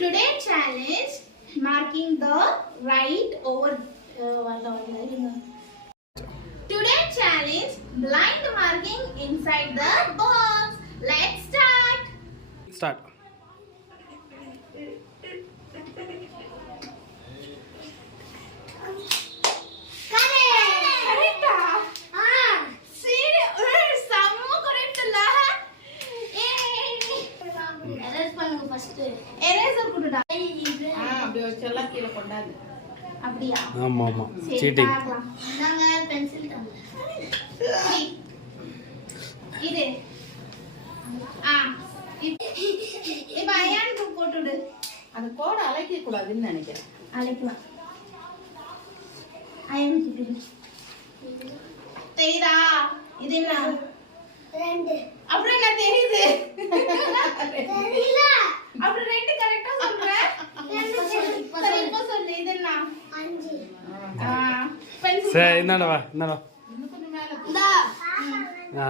Today challenge marking the right over Today challenge blind marking inside the box. Let's start. Start. அப்படியா? ஆமா ஆமா seating. நாங்க pencil இது இப்ப அயானுக்கு போட்டுடு. அந்த கோடை அழைக்க கூடாதுன்னு நினைக்கிறேன். அழைக்கலாம். அயானுக்கு தெரியுதா? இது என்ன? 2. அப்புறம் என்ன தெரியுது? தெரியல. அப்புறம் 2 கரெக்ட்டா சொல்றேன். சரி இப்ப சொல்லு இது என்ன? 5. பென்சில். சரி என்னடா வா என்னடா. இன்னும் கொஞ்சம் மேல. ஆ.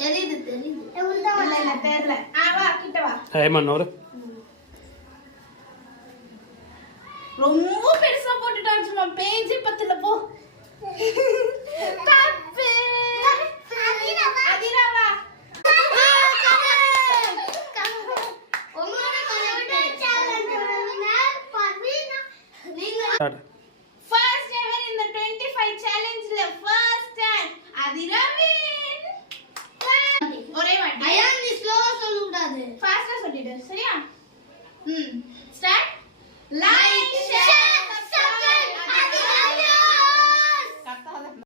தெரியுது. இல்ல தெரியல. வா கிட்ட வா. ஏமன் ஒரு. ரொம்ப பெருசா போட்டுட்டான் சும்மா பேஜ் பத்தல போ. தப்பு.